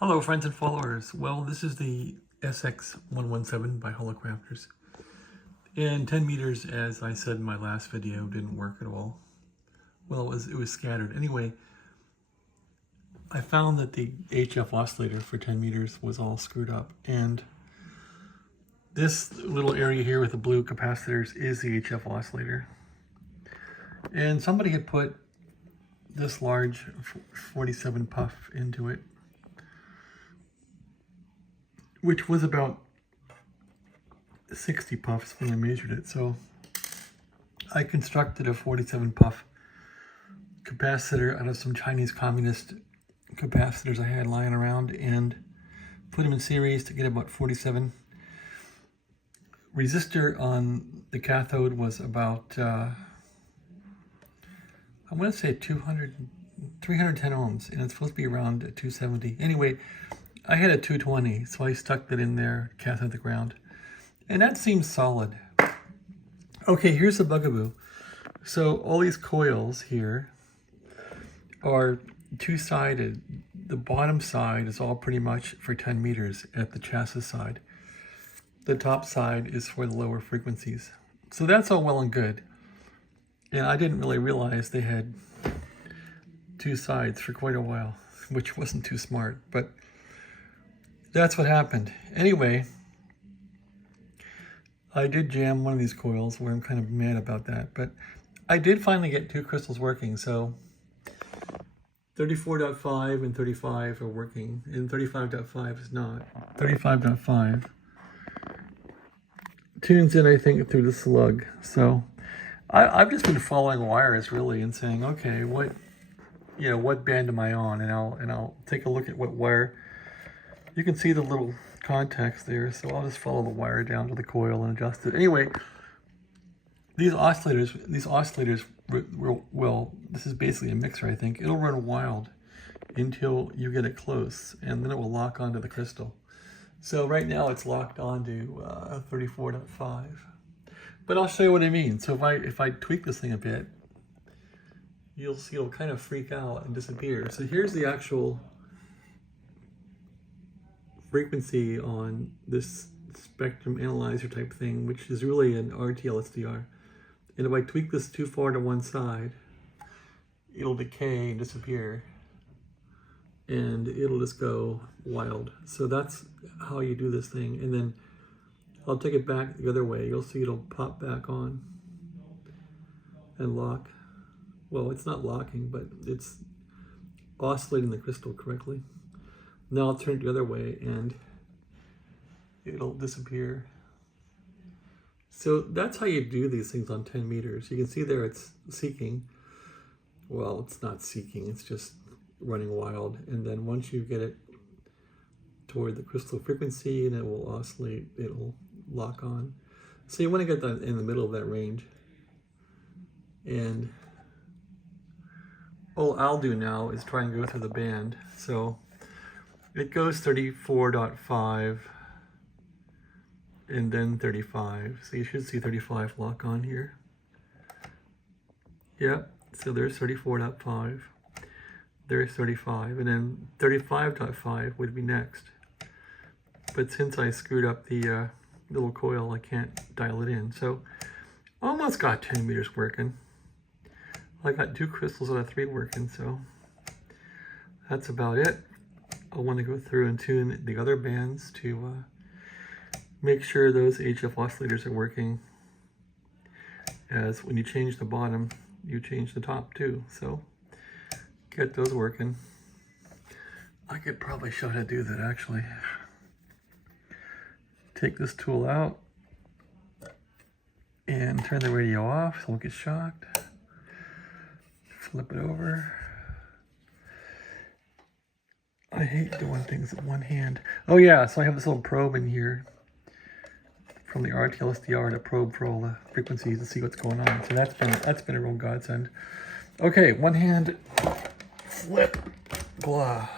Hello friends and followers. Well, this is the SX-117 by Hallicrafters. And 10 meters, as I said in my last video, didn't work at all. Well, it was scattered. Anyway, I found that the HF oscillator for 10 meters was all screwed up. And this little area here with the blue capacitors is the HF oscillator. And somebody had put this large 47 puff into it, which was about 60 puffs when I measured it. So I constructed a 47 puff capacitor out of some Chinese communist capacitors I had lying around and put them in series to get about 47. Resistor on the cathode was about, I want to say 310 ohms, and it's supposed to be around 270. Anyway, I had a 220, so I stuck that in there, cathode the ground. And that seems solid. Okay, here's the bugaboo. So all these coils here are two-sided. The bottom side is all pretty much for 10 meters at the chassis side. The top side is for the lower frequencies. So that's all well and good. And I didn't really realize they had two sides for quite a while, which wasn't too smart, but that's what happened. Anyway, I did jam one of these coils where I'm kind of mad about that, but I did finally get two crystals working. So 34.5 and 35 are working, and 35.5 is not. 35.5 tunes in, I think, through the slug. So I've just been following wires really and saying, okay, what band am I on? And I'll take a look at what wire. You can see the little contacts there, so I'll just follow the wire down to the coil and adjust it. Anyway, these oscillators well, this is basically a mixer, I think. It'll run wild until you get it close, and then it will lock onto the crystal. So right now it's locked onto 34.5. But I'll show you what I mean. So if I tweak this thing a bit, you'll see it'll kind of freak out and disappear. So here's the actual frequency on this spectrum analyzer type thing, which is really an RTL-SDR. And if I tweak this too far to one side, it'll decay and disappear, and it'll just go wild. So that's how you do this thing. And then I'll take it back the other way. You'll see it'll pop back on and lock. Well, it's not locking, but it's oscillating the crystal correctly. Now I'll turn it the other way and it'll disappear. So that's how you do these things on 10 meters. You can see there it's seeking. Well, it's not seeking, it's just running wild. And then once you get it toward the crystal frequency and it will oscillate, it'll lock on. So you want to get that in the middle of that range. And all I'll do now is try and go through the band. So it goes 34.5 and then 35. So you should see 35 lock on here. Yep, so there's 34.5. There's 35, and then 35.5 would be next. But since I screwed up the little coil, I can't dial it in. So almost got 10 meters working. I got 2 crystals out of 3 working, so that's about it. I want to go through and tune the other bands to make sure those HF oscillators are working. As when you change the bottom, you change the top too. So get those working. I could probably show how to do that actually. Take this tool out and turn the radio off so it won't get shocked. Flip it over. I hate doing things with one hand. Oh yeah, so I have this little probe in here from the RTL-SDR to probe for all the frequencies to see what's going on. So that's been a real godsend. Okay, one hand, flip, blah.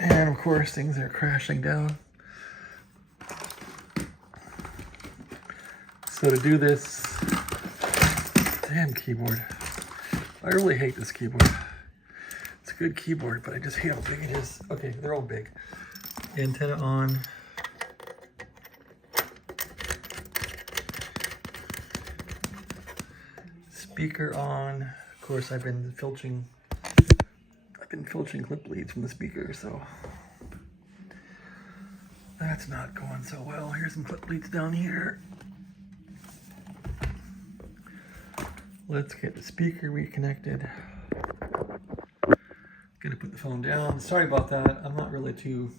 And of course things are crashing down. So to do this, damn keyboard. I really hate this keyboard. It's good keyboard, but I just hate how big it is. Okay, they're all big. Antenna on. Speaker on. Of course, I've been filching clip leads from the speaker, so that's not going so well. Here's some clip leads down here. Let's get the speaker reconnected. Gonna put the phone down. Sorry about that. I'm not really too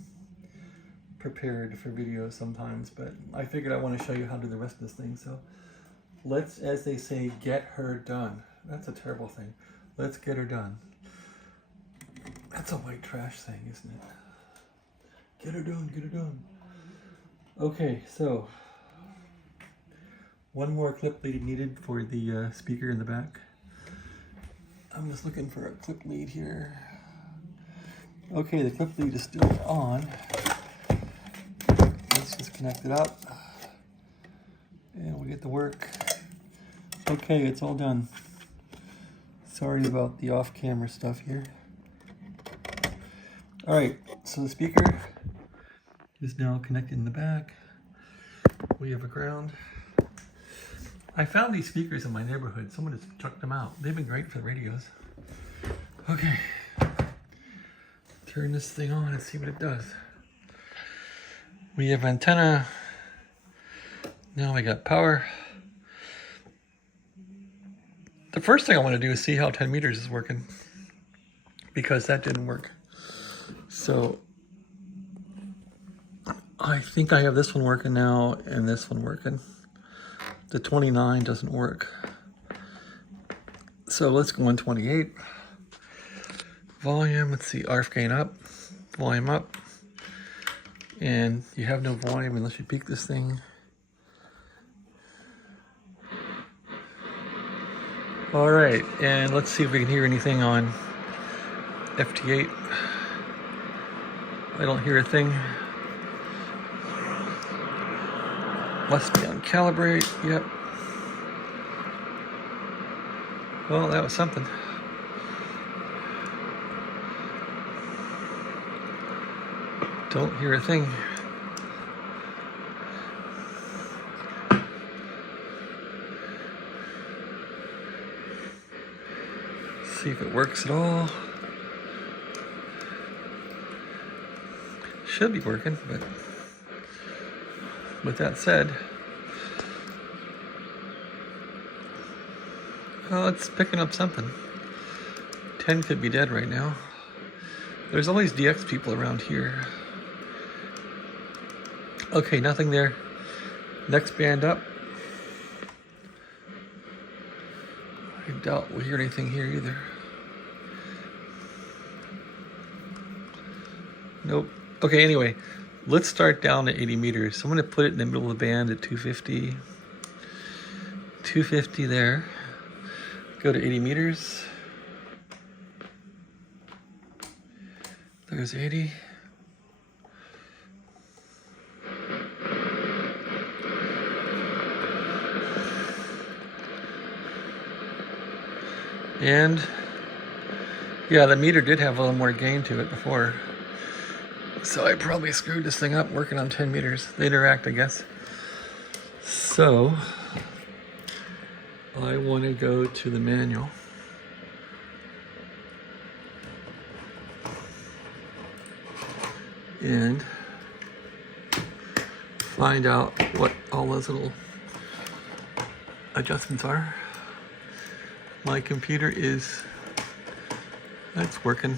prepared for videos sometimes, but I figured I want to show you how to do the rest of this thing. So let's, as they say, get her done. That's a terrible thing. Let's get her done. That's a white trash thing, isn't it? Get her done, get her done. Okay, so one more clip lead needed for the speaker in the back. I'm just looking for a clip lead here. Okay, the clip lead is still on. Let's just connect it up and we'll get to work. Okay, it's all done. Sorry about the off-camera stuff here. All right, so the speaker is now connected in the back. We have a ground. I found these speakers in my neighborhood. Someone just chucked them out. They've been great for the radios. Okay, turn this thing on and see what it does. We have antenna. Now we got power. The first thing I want to do is see how 10 meters is working, because that didn't work. So I think I have this one working now and this one working. The 29 doesn't work. So let's go on 28. Volume, let's see, RF gain up, volume up. And you have no volume unless you peak this thing. All right, and let's see if we can hear anything on FT8. I don't hear a thing. Must be on calibrate, yep. Well, that was something. Don't hear a thing. See if it works at all. Should be working, but with that said, well, it's picking up something. 10 could be dead right now. There's always DX people around here. Okay, nothing there. Next band up. I doubt we'll hear anything here either. Nope. Okay, anyway, let's start down at 80 meters. So I'm going to put it in the middle of the band at 250. 250 there. Go to 80 meters. There's 80. And yeah, the meter did have a little more gain to it before. So I probably screwed this thing up working on 10 meters. They interact, I guess. So I want to go to the manual. And find out what all those little adjustments are. My computer is, that's working.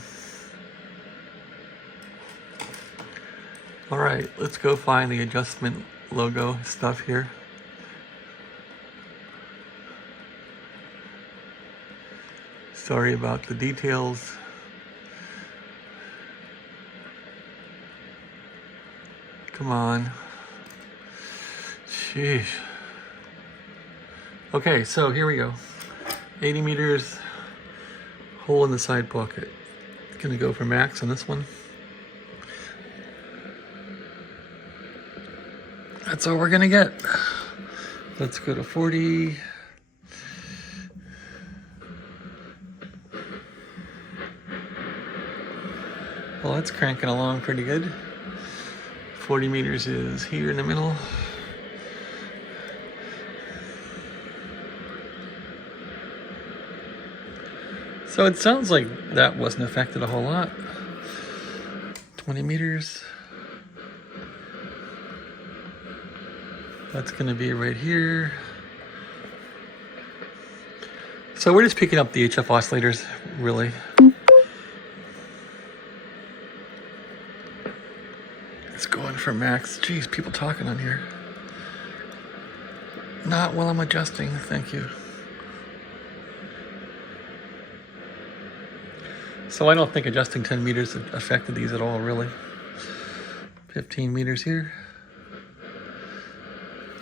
All right, let's go find the adjustment logo stuff here. Sorry about the details. Come on. Sheesh. Okay, so here we go. 80 meters, hole in the side pocket. Gonna go for max on this one. That's all we're gonna get. Let's go to 40. Well, it's cranking along pretty good. 40 meters is here in the middle. So it sounds like that wasn't affected a whole lot. 20 meters. That's gonna be right here. So we're just picking up the HF oscillators, really. It's going for max. Geez, people talking on here. Not while I'm adjusting, thank you. So I don't think adjusting 10 meters affected these at all, really. 15 meters here.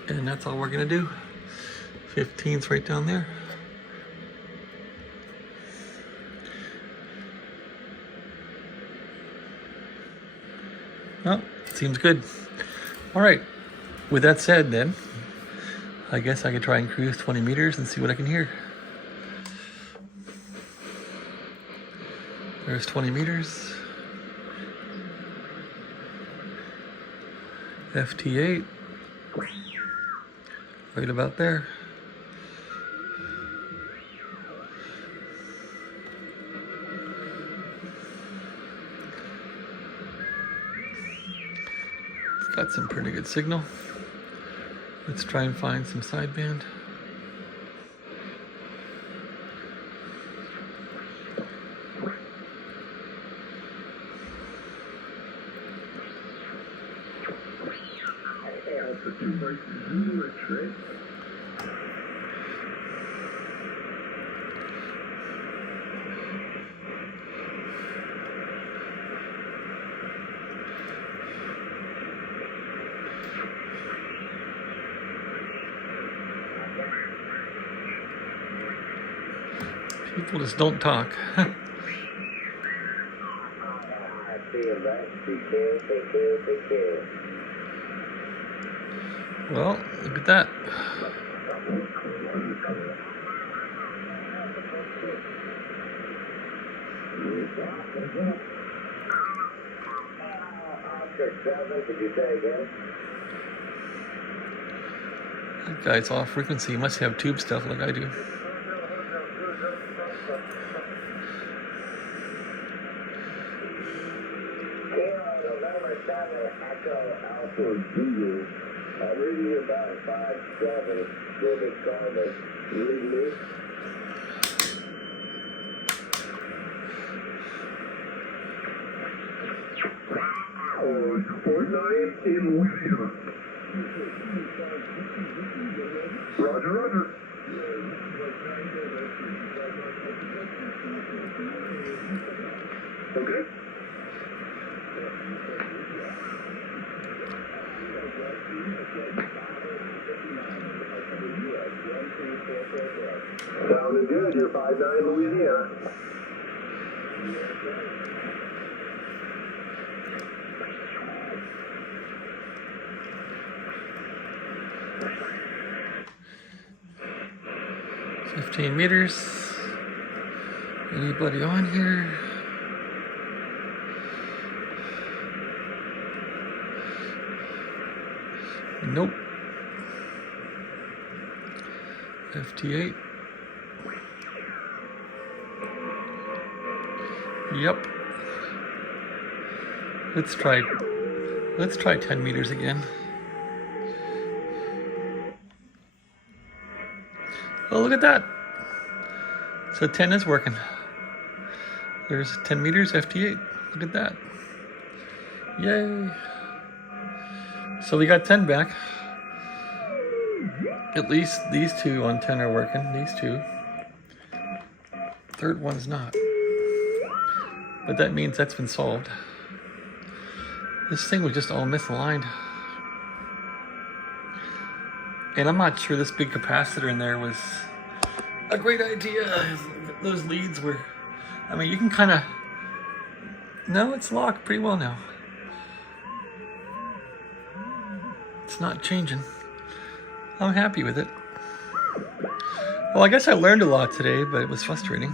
And that's all we're gonna do. 15's right down there. Well, seems good. All right, with that said then, I guess I could try and cruise 20 meters and see what I can hear. There's 20 meters. FT8. Right about there. It's got some pretty good signal. Let's try and find some sideband. People just don't talk. Well, look at that. That guy's off frequency. He must have tube stuff like I do. Reading about 5-7, David Carver. Read me. Fort 9 in Louisiana. Roger, roger. Okay. Sounding good, you're 5-9 Louisiana. $15 meters. Anybody on here? Nope. FT8. Yep. Let's try 10 meters again. Oh, look at that. So 10 is working. There's 10 meters, FT8. Look at that. Yay. So we got 10 back. At least these two on 10 are working. These two. Third one's not. But that means that's been solved. This thing was just all misaligned. And I'm not sure this big capacitor in there was a great idea. Those leads were, I mean, you can kind of, no, it's locked pretty well now. It's not changing. I'm happy with it. Well, I guess I learned a lot today, but it was frustrating.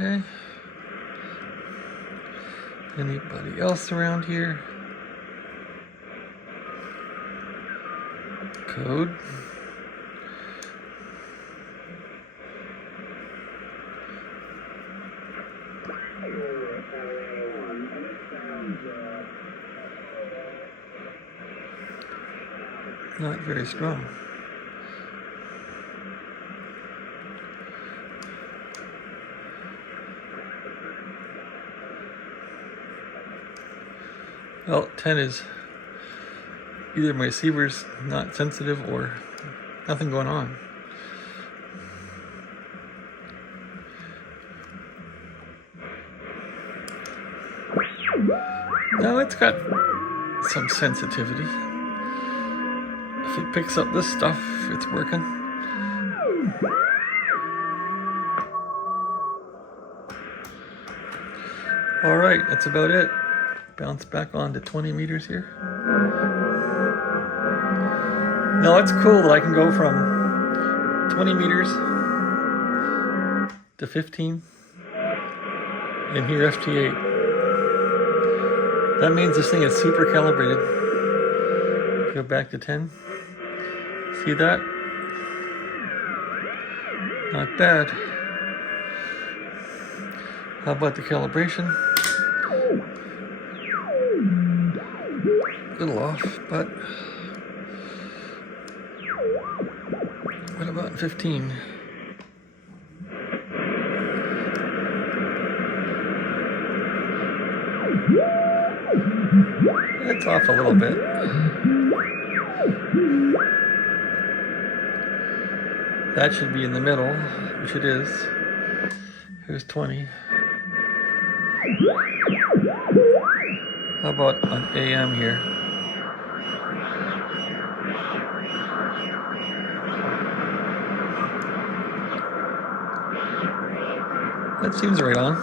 Okay. Anybody else around here? Code. Not very strong. Well, 10 is either my receiver's not sensitive or nothing going on. No, it's got some sensitivity. If it picks up this stuff, it's working. All right, that's about it. Bounce back on to 20 meters here. Now it's cool that I can go from 20 meters to 15 and hear FT8. That means this thing is super calibrated. Go back to 10. See that? Not bad. How about the calibration? A little off, but what about 15? It's off a little bit. That should be in the middle, which it is. Here's 20. How about on AM here? That seems right on.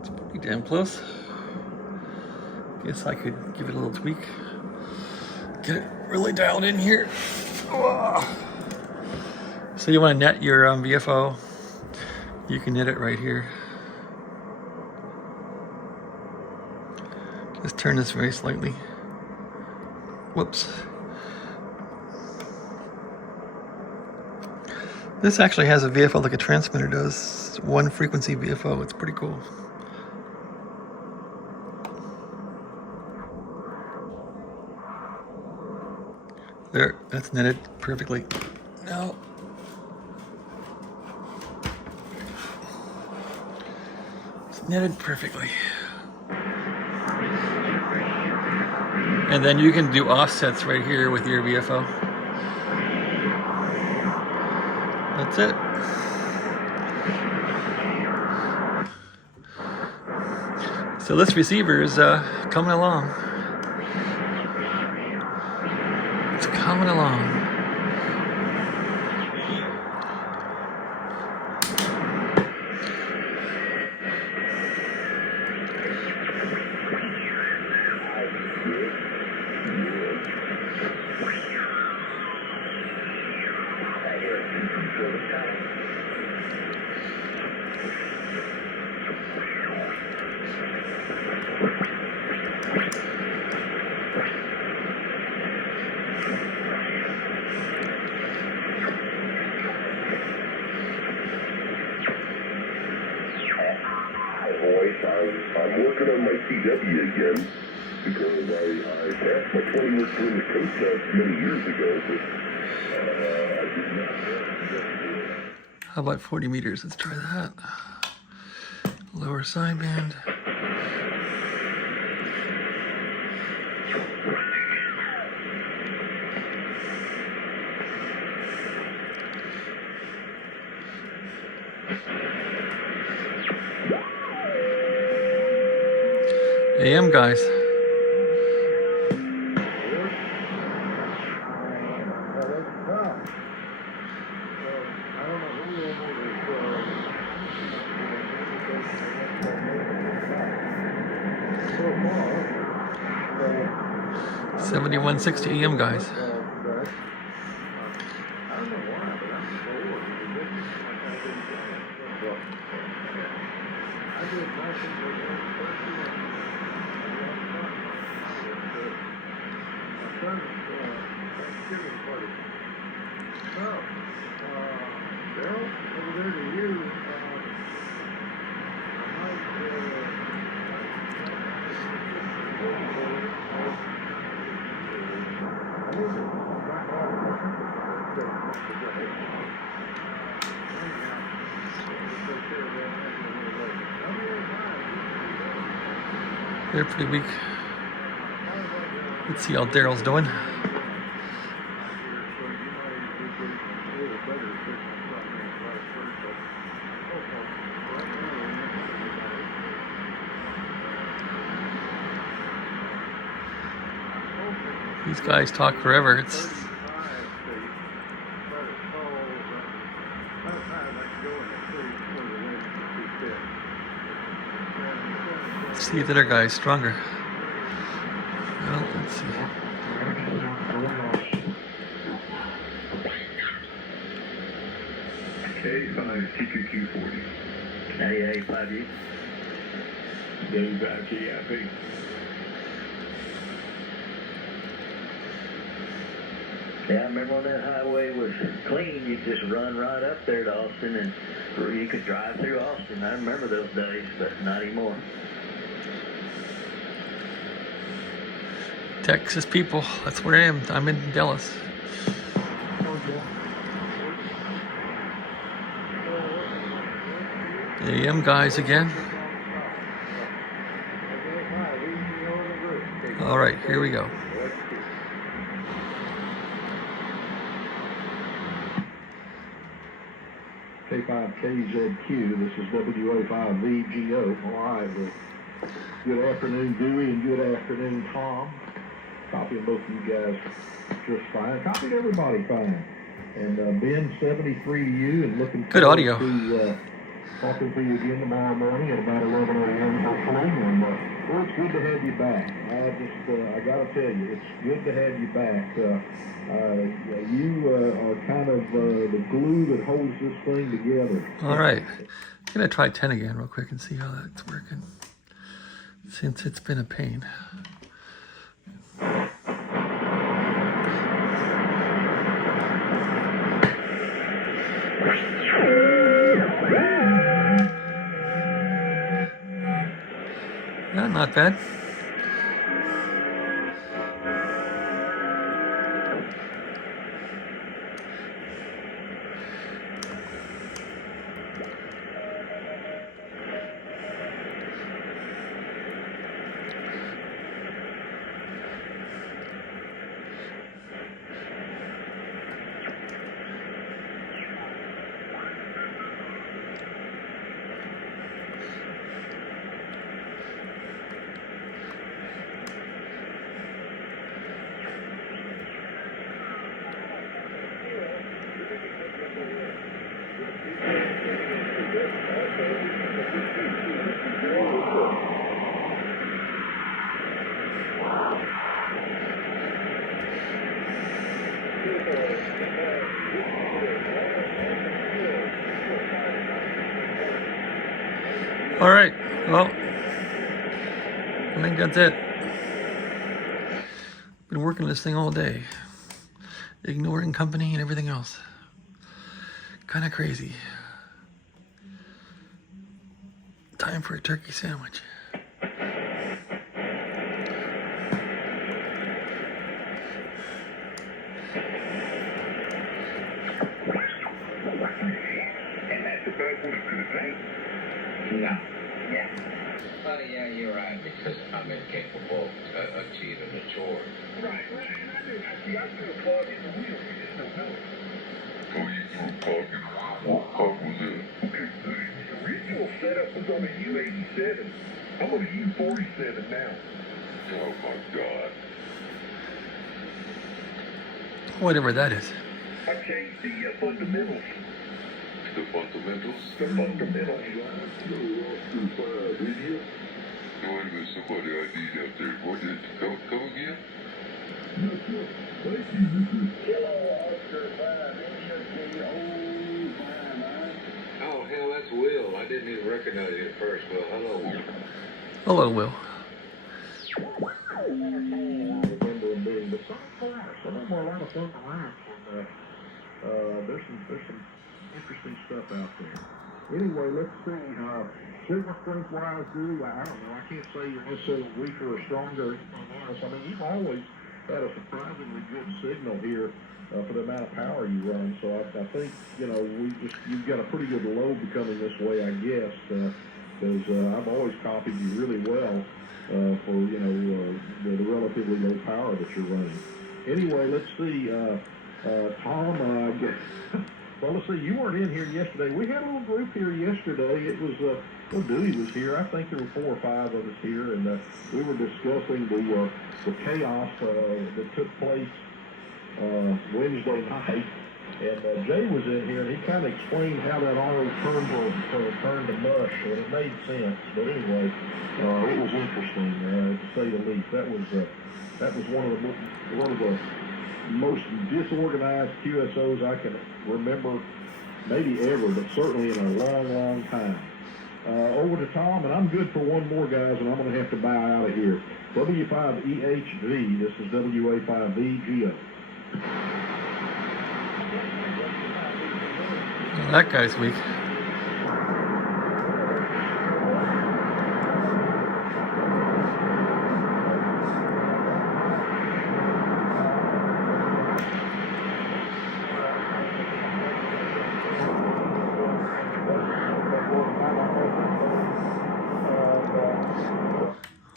It's pretty damn close. Guess I could give it a little tweak. Get it really dialed in here. So you want to net your VFO. You can net it right here. Just turn this very slightly. Whoops. This actually has a VFO like a transmitter does. One frequency VFO. It's pretty cool. There, that's netted perfectly. Now, it's netted perfectly. And then you can do offsets right here with your VFO. That's it. So this receiver is coming along. It's coming along. I'm working on my CW again because I passed my 20-year permit code test many years ago, but I did not. How about 40 meters? Let's try that. Lower sideband. AM guys. 7160 EM guys. They're pretty weak. Let's see how Daryl's doing. These guys talk forever. Let's see if the other guy's stronger. Well, let's see. K5 TQQ40. 98 5U. W5 TIP. Yeah, I remember when that highway was clean, you'd just run right up there to Austin, and you could drive through Austin. I remember those days, but not anymore. Texas people, that's where I am. I'm in Dallas. The AM guys again. All right, here we go. K5KZQ, this is WA5VGO. All right, well, good afternoon, Dewey, and good afternoon, Tom. Copying both of you guys just fine. Copied everybody fine. And Ben, 73 to you, and looking Good audio. to talking to you again tomorrow morning at about 11 a.m. hopefully. And well, it's good to have you back. I got to tell you, it's good to have you back. You are kind of the glue that holds this thing together. All right, I'm gonna try 10 again real quick and see how that's working, since it's been a pain. Yeah, not bad. All right, well, I think that's it. Been working this thing all day, ignoring company and everything else. Kind of crazy. Time for a turkey sandwich. And that's the best one for the night. No. Yeah. Buddy, yeah, you're right, because I'm incapable of achieving the chore. Right. And I do. I threw a plug in the wheel. You just don't know it. Oh, you threw a plug in the wheel? What plug was it? Okay, the original setup was on a U87. I'm on a U47 now. Oh, my God. Whatever that is. I changed the fundamentals. The fundamentals? The fundamentals. No, wait a minute, somebody I need out there. What did, come again? Oh, hell, that's Will. I didn't even recognize you at first. Well, hello. Hello, Will. I remember them being, but some of them are a lot of fun to watch, and there's some interesting stuff out there. Anyway, let's see. Signal strength wise, Dewey, I don't know. I can't say you're necessarily weaker or stronger or anything else. I mean, you've always had a surprisingly good signal here for the amount of power you run. So I think, you know, you've got a pretty good load becoming this way, I guess, because I've always copied you really well for, you know, the relatively low power that you're running. Anyway, let's see. Tom, well, let's see. You weren't in here yesterday. We had a little group here yesterday. It was, well, Dewey was here. I think there were 4 or 5 of us here, and we were discussing the chaos that took place Wednesday night. And Jay was in here, and he kind of explained how that all turned to mush, and it made sense. But anyway, it was interesting, to say the least. That was one of the most disorganized QSOs I can remember, maybe ever, but certainly in a long, long time. Over to Tom, and I'm good for one more, guys, and I'm going to have to bow out of here. W5EHV, this is WA5VGO. That guy's weak.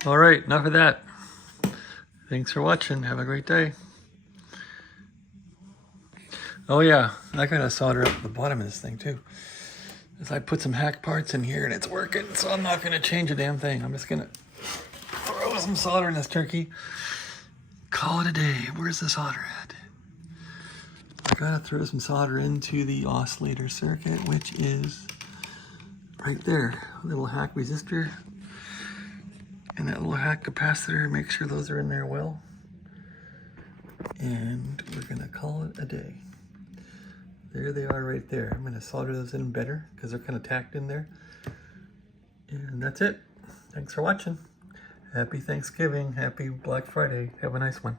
All right, enough of that. Thanks for watching. Have a great day. Oh yeah, I gotta solder up the bottom of this thing too. As I put some hack parts in here and it's working, so I'm not gonna change a damn thing. I'm just gonna throw some solder in this turkey. Call it a day. Where's the solder at? I gotta throw some solder into the oscillator circuit, which is right there. A little hack resistor and that little hack capacitor. Make sure those are in there well. And we're gonna call it a day. There they are right there. I'm gonna solder those in better because they're kind of tacked in there. And that's it. Thanks for watching. Happy Thanksgiving. Happy Black Friday. Have a nice one.